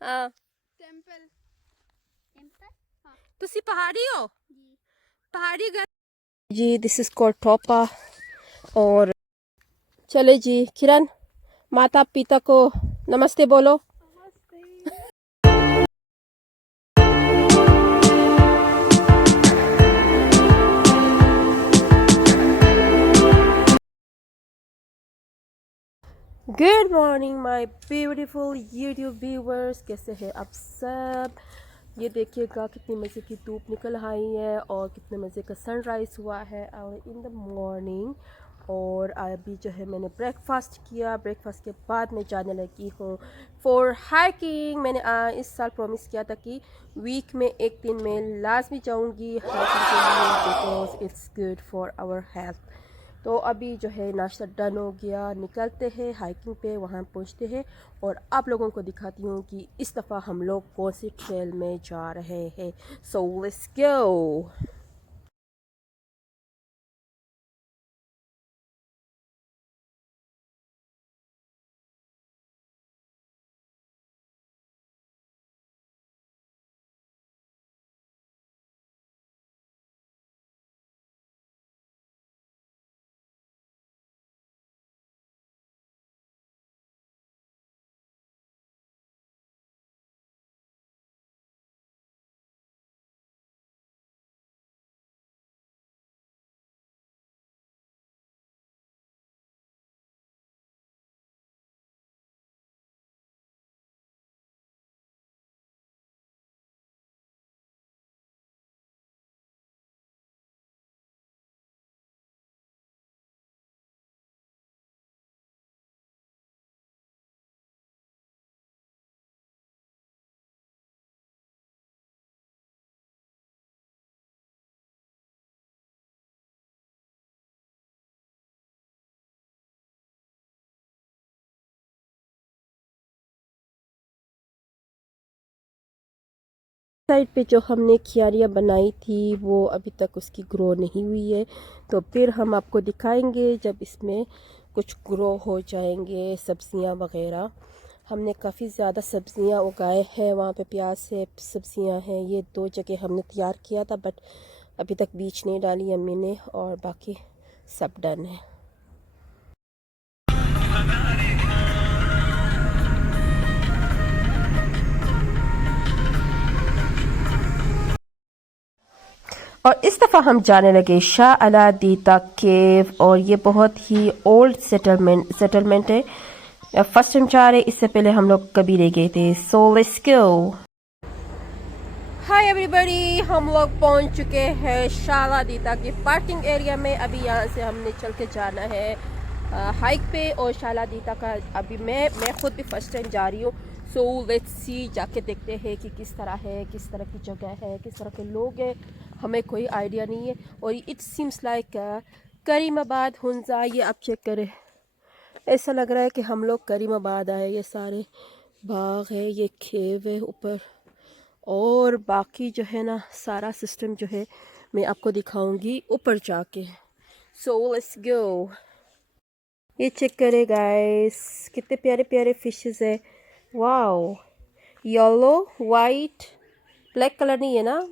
हाँ temple temple हाँ तुसी पहाड़ी हो जी पहाड़ी गए जी दिस इज कॉल्ड टोपा और चले जी किरण माता पिता को नमस्ते बोलो नमस्ते good morning my beautiful YouTube viewers कैसे हैं आप सब। ये देखिएगा कितनी मज़े की धूप निकल आई है और कितने मज़े का सनराइज़ हुआ है इन द मॉर्निंग। और अभी जो है मैंने ब्रेकफास्ट किया। ब्रेकफास्ट के बाद मैं जाने लगी हूँ फॉर हाइकिंग। मैंने इस साल प्रॉमिस किया था कि वीक में एक दिन मैं लाजमी जाऊँगी हाइकिंग के लिए because it's good for our health. तो अभी जो है नाश्ता डन हो गया, निकलते हैं हाइकिंग पे, वहाँ पहुँचते हैं और आप लोगों को दिखाती हूँ कि इस दफ़ा हम लोग कौन सी ट्रेल में जा रहे हैं। So let's go. साइड पे जो हमने क्यारियाँ बनाई थी वो अभी तक उसकी ग्रो नहीं हुई है, तो फिर हम आपको दिखाएंगे जब इसमें कुछ ग्रो हो जाएंगे सब्जियां वगैरह। हमने काफ़ी ज़्यादा सब्जियां उगाए हैं, वहाँ पे प्याज से सब्जियां हैं। ये दो जगह हमने तैयार किया था बट अभी तक बीज नहीं डाली अम्मी ने, और बाकी सब डन है। और इस दफ़ा हम जाने लगे शाह अलादीता केव, और ये बहुत ही ओल्ड सेटलमेंट है। फर्स्ट टाइम जा रहे, इससे पहले हम लोग कभी नहीं गए थे। So let's go. Hi everybody, हम लोग पहुंच चुके हैं शाह अलादीता की पार्किंग एरिया में। अभी यहाँ से हमने चल के जाना है हाइक पे, और शाह अलादीता का अभी मैं खुद भी फर्स्ट टाइम जा रही हूँ। सो लेट्स सी, जाके देखते हैं कि किस तरह है, किस तरह की जगह है, किस तरह के लोग हैं। हमें कोई आइडिया नहीं है। और it seems like Karimabad Hunza. ये आप चेक करें, ऐसा लग रहा है कि हम लोग करीमाबाद आए। ये सारे बाग है, ये खेव है ऊपर, और बाकी जो है ना सारा सिस्टम जो है मैं आपको दिखाऊंगी ऊपर जाके। So let's go. ये चेक करे गाइस, कितने प्यारे प्यारे फिशेस है। Wow, yellow white black colour नहीं है ना।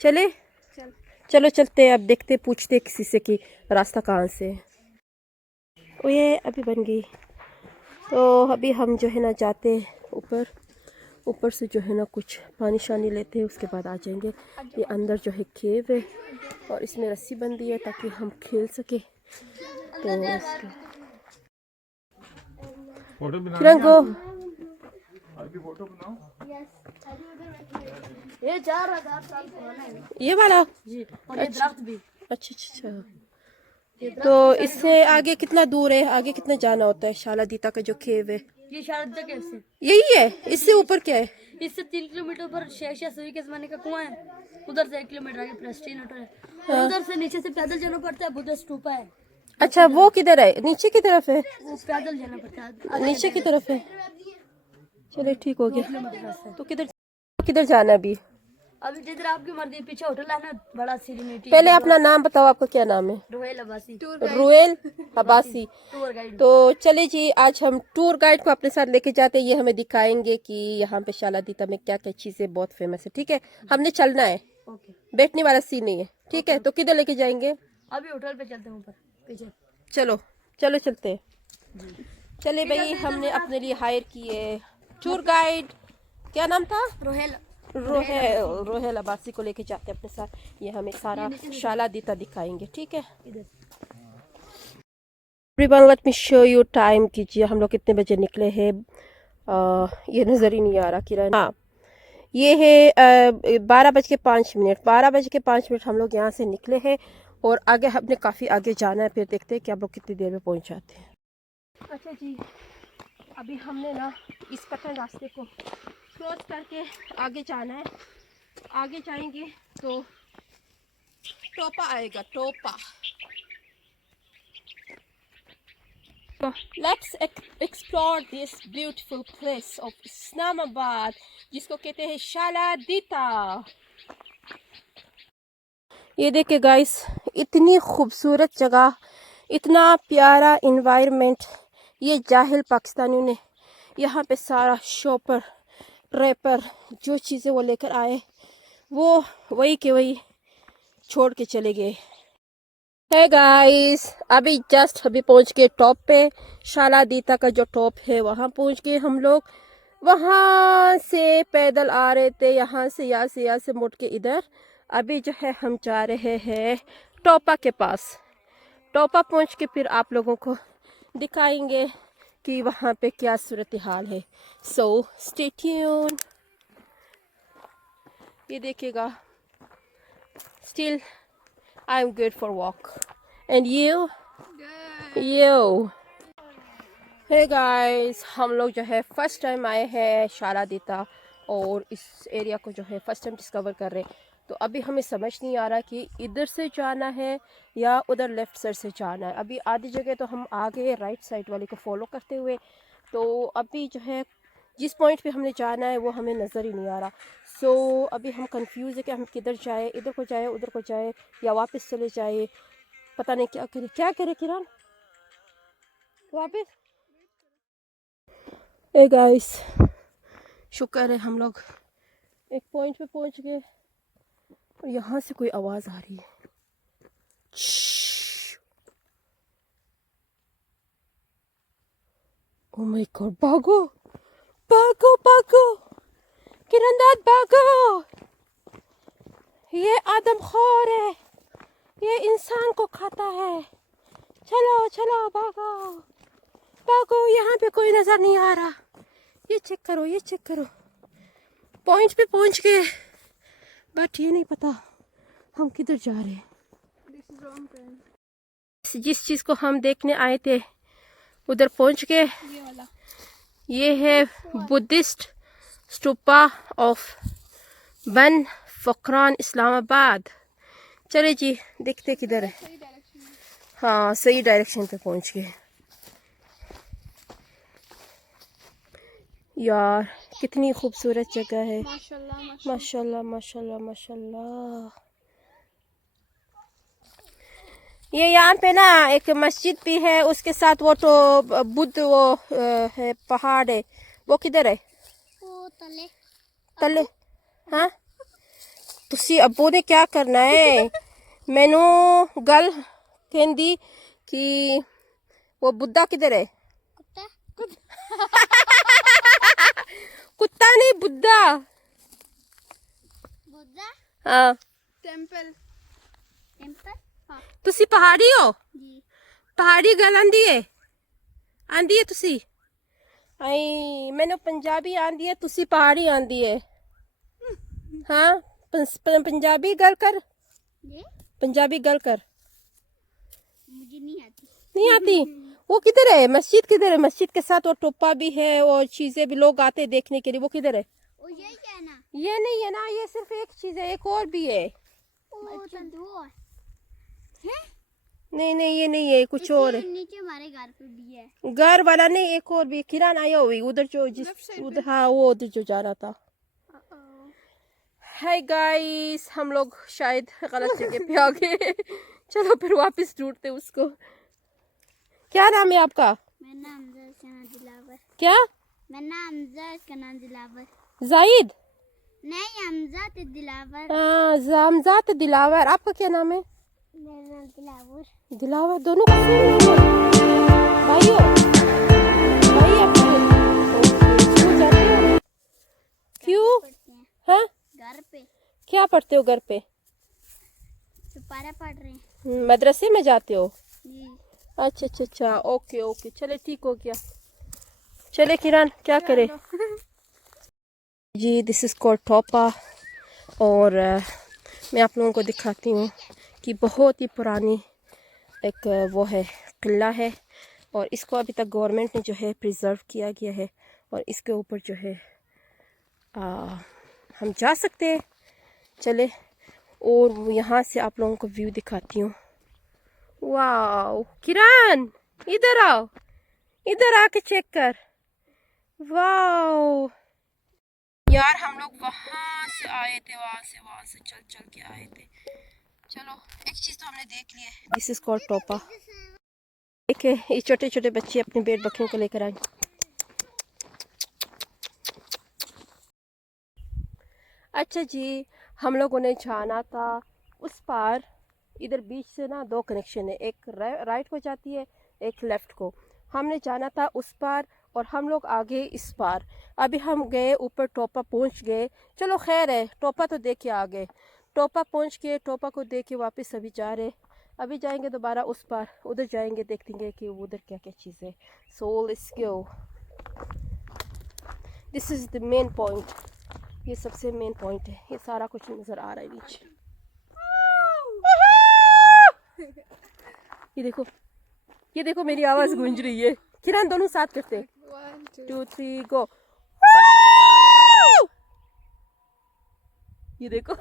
चले चल चलो चलते हैं, अब देखते पूछते किसी से कि रास्ता कहाँ से है। ओ ये अभी बन गई। तो अभी हम जो है ना जाते ऊपर, ऊपर से जो है ना कुछ पानी शानी लेते हैं, उसके बाद आ जाएंगे। ये अंदर जो है केव है और इसमें रस्सी बंधी है ताकि हम खेल सके। तो किरण गो। ये 4000 साल पुराना है ये वाला जी। और ये दरख्त भी अच्छा अच्छा अच्छा। तो इससे आगे कितना दूर है, आगे कितना जाना होता है शाला दीता का जो खेव है? ये शायद जगह कैसे यही है, इससे ऊपर क्या है? इससे 3 किलोमीटर पर शेषा सूरी के जमाने का कुआं है। उधर से 1 किलोमीटर आगे प्रेस्टीन होटल है। और हाँ। उधर से नीचे से पैदल जाना पड़ता है, बुद्ध स्तूपा है। अच्छा वो किधर है, नीचे की तरफ है? वो पैदल जाना पड़ता है नीचे की तरफ है। चले ठीक हो 2 गया। किलोमीटर रास्ता है। तो किधर किधर जाना अभी? अभी जिधर आपकी मर्जी, पीछे होटल है ना बड़ा सीरीनिटी। पहले अपना नाम बताओ, आपका क्या नाम है? रोहेल अब्बासी, रुएल अब्बासी। Tour guide. तो चले जी, आज हम टूर गाइड को अपने साथ लेके जाते हैं। ये हमें दिखाएंगे कि यहाँ पे शाला दीता में क्या क्या चीज़ें बहुत फेमस है। ठीक है, हमने चलना है, ओके, बैठने वाला सीन नहीं है। ठीक है, तो किधर लेके जाएंगे? अभी होटल पे चलते हैं ऊपर पीछे। चलो चलो चलते हैं। चले भाई, हमने अपने लिए हायर किए टूर गाइड। क्या नाम था? रोहेल। रोहेल अब्बासी को लेके जाते हैं अपने साथ। ये हमें सारा शाला दीता दिखाएंगे। ठीक है, इधर everyone let me show you time. कीजिए हम लोग कितने बजे निकले हैं। ये नज़र ही नहीं आ रहा किरण। हाँ, ये है 12:05। 12:05 हम लोग यहाँ से निकले हैं और आगे हमने काफ़ी आगे जाना है। फिर देखते हैं कि आप लोग कितनी देर में पहुँच जाते हैं। अच्छा जी, अभी हमने ना इस कठिन रास्ते को क्रॉस करके आगे जाना है। आगे जाएंगे तो टोपा आएगा, टोपा। Let's explore this beautiful place of Islamabad, जिसको कहते हैं शाला दीता। ये देखिए गाइस, इतनी खूबसूरत जगह, इतना प्यारा इन्वायरमेंट। ये जाहिल पाकिस्तानियों ने यहाँ पे सारा शॉपर रैपर जो चीज़ें वो लेकर आए वो वही के वही छोड़ के चले गए। है गाइस, अभी पहुंच गए टॉप पे। शाला दीता का जो टॉप है वहाँ पहुंच गए हम लोग। वहाँ से पैदल आ रहे थे, यहाँ से मुड़ के इधर। अभी जो है हम जा रहे हैं टोपा के पास। टोपा पहुंच के फिर आप लोगों को दिखाएंगे कि वहाँ पे क्या सूरत हाल है। So stay tune. ये देखिएगा, still I am good for walk and you. Hey guys, हम लोग जो है फर्स्ट टाइम आए हैं शाला दीता और इस एरिया को जो है फर्स्ट टाइम डिस्कवर कर रहे हैं। तो अभी हमें समझ नहीं आ रहा कि इधर से जाना है या उधर लेफ़्ट साइड से जाना है। अभी आधी जगह तो हम आ गए राइट साइड वाले को फॉलो करते हुए। तो अभी जो है जिस पॉइंट पे हमने जाना है वो हमें नज़र ही नहीं आ रहा। सो अभी हम कंफ्यूज है कि हम किधर जाए, इधर को जाए, उधर को जाए या वापस चले जाए। पता नहीं क्या करे किरण, वापस। ए गाइस, शुक्र है हम लोग एक पॉइंट पे पहुंच गए और यहाँ से कोई आवाज़ आ रही है। ओ माय गॉड, भागो भागो भागो किरण दाद, भागो। ये आदमखोर है, ये इंसान को खाता है। चलो चलो भागो भागो, यहाँ पे कोई नज़र नहीं आ रहा। ये चेक करो, ये चेक करो। पॉइंट पे पहुंच गए बट ये नहीं पता हम किधर जा रहे हैं। जिस चीज़ को हम देखने आए थे उधर पहुंच गए। ये है बुद्धिस्ट स्तूपा ऑफ बन फकरान इस्लामाबाद। चले जी, देखते किधर है। हाँ, सही डायरेक्शन पे पहुंच गए। यार कितनी खूबसूरत जगह है, माशाल्लाह माशाल्लाह माशाल्लाह। ये यहाँ पे ना एक मस्जिद भी है, उसके साथ वो तो बुद्ध वो है पहाड़ है। वो किधर है? वो तले तले। हाँ, तुसी अब्बू ने क्या करना है? मैनू गल कहंदी कि वो बुद्धा किधर है? कुत्ता नहीं, बुद्धा। बुद्धा? हाँ, टेंपल हाँ तुसी पहाड़ी हो? जी। पहाड़ी गल आंदी है तुसी? आई मैंने पंजाबी आंदी है, तुसी पहाड़ी आंदी है। हाँ, पंजाबी गल कर, जी? पंजाबी गल कर। मुझे नहीं आती। नहीं आती? वो किधर है? मस्जिद किधर है? मस्जिद के साथ वो टोपा भी है और चीजें भी, लोग आते हैं देखने के लिए। वो किधर है? वो यही है ना? ये नहीं है ना, ये सिर्फ एक चीज है, एक और भी है। नहीं नहीं, ये नहीं है, कुछ और है। नीचे हमारे घर पे भी है। घर वाला नहीं, एक और भी। किरान आया हुई उधर जो जिस उधर, हाँ वो उधर जो जा रहा था। हाय गाइस, हम लोग शायद गलत जगह पे आ गए। चलो फिर वापस ढूंढते उसको। क्या नाम है आपका? मेरा नाम हमजा, इसका नाम दिलावर। क्या? मेरा नाम हमजा, इसका नाम दिलावर। जाहिद? नहीं, हमजा ते दिलावर। हमजात दिलावर। आपका क्या नाम है? मेरा नाम दिलावर। दिलावर? दोनों का सेम नाम है। भाइयों, भाई आप स्कूल जाते हो? क्यों? पढ़ते हैं हाँ, घर पे, क्या पढ़ते हो घर पे? सुपारा पढ़ रहे हैं मदरसे में जाते हो? जी। अच्छा अच्छा अच्छा, ओके ओके, चले ठीक हो गया। चले किरण, क्या करे जी। दिस इज़ कॉल्ड टोपा। और मैं आप लोगों को दिखाती हूँ कि बहुत ही पुरानी एक वो है, किला है। और इसको अभी तक गवर्नमेंट ने जो है प्रिजर्व किया गया है। और इसके ऊपर जो है हम जा सकते हैं। चले, और यहाँ से आप लोगों को व्यू दिखाती हूँ। वाओ किरण, इधर आओ, इधर आके चेक कर। वाओ यार, हम लोग वहाँ से आए थे, वहाँ से चल चल के आए थे। चलो, एक चीज़ तो हमने देख ली है। दिस इज कॉल्ड टोपा। देखे, ये छोटे छोटे बच्चे अपने भेड़ बकरियों को लेकर आए। अच्छा जी, हम लोगों ने जाना था उस पार। इधर बीच से ना दो कनेक्शन है, एक राइट को जाती है, एक लेफ्ट को। हमने जाना था उस पार और हम लोग आगे इस पार। अभी हम गए ऊपर, टोपा पहुंच गए। चलो खैर है, टोपा तो देख के आ गए। टोपा पहुंच के टोपा को देख के वापस अभी जा रहे। अभी जाएंगे दोबारा उस पार, उधर जाएंगे, देखेंगे कि उधर क्या क्या चीज़ है। So let's go. This is the main point. ये सबसे मेन पॉइंट है। ये सारा कुछ नज़र आ रहा है नीचे। ये देखो मेरी आवाज गूंज रही है। किरण, दोनों साथ करते। 1 2 3 गो। ये देखो।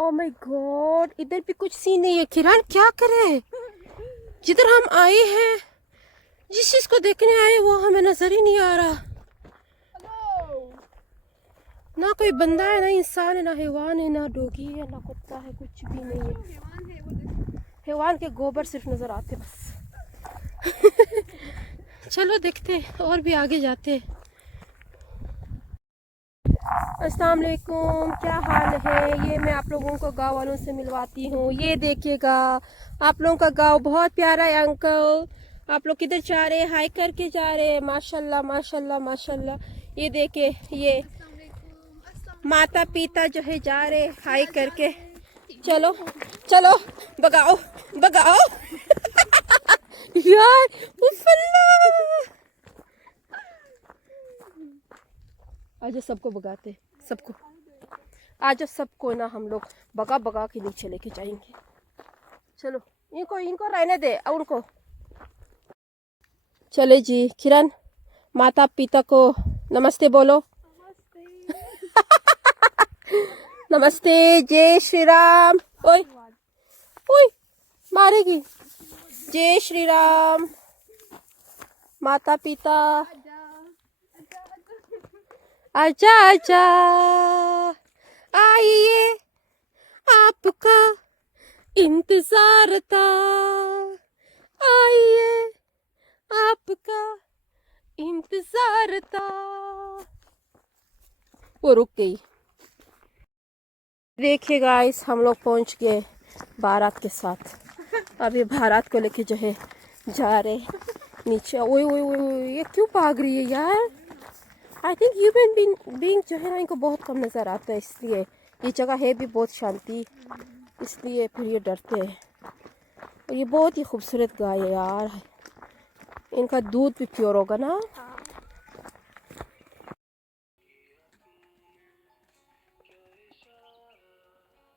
ओ माय गॉड, इधर भी कुछ सीन नहीं है। किरण, क्या करे? जिधर हम आए हैं, जिस चीज को देखने आए, वो हमें नजर ही नहीं आ रहा। ना कोई बंदा है, ना इंसान है, ना हैवान है, ना डॉगी है, ना कुत्ता है, कुछ भी नहीं है। हैवान के गोबर सिर्फ नजर आते बस। चलो देखते और भी आगे जाते। अस्सलाम वालेकुम, क्या हाल है? ये मैं आप लोगों को गांव वालों से मिलवाती हूँ। ये देखिएगा, आप लोगों का गांव बहुत प्यारा है। अंकल, आप लोग किधर जा रहे हैं? हाई करके जा रहे हैं। माशाल्लाह माशाल्लाह माशाल्लाह। ये देखे, ये माता पिता जो है जा रहे हाई करके। चलो चलो, भगाओ भगाओ। यार आज सबको भगाते, सबको आज सबको ना हम लोग भगा भगा के नीचे लेके जाएंगे। चलो, इनको इनको रहने दे उनको। चले जी। किरण, माता पिता को नमस्ते बोलो। नमस्ते, जय श्री राम। ओए ओए, मारेगी। जय श्री राम। माता पिता, आजा आजा, आइए, आपका इंतजार था। आइए, आपका इंतजार था। वो रुक गई। देखिए गाइस, हम लोग पहुंच गए बारात के साथ। अभी बारात को लेके जो है जा रहे नीचे। ओए ओए ओए, ये क्यों भाग रही है यार? आई थिंक ह्यूमन बीइंग जो है ना, इनको बहुत कम नज़र आता है, इसलिए ये जगह है भी बहुत शांति, इसलिए फिर ये डरते हैं। और ये बहुत ही खूबसूरत गाय है यार। इनका दूध भी प्योर होगा ना।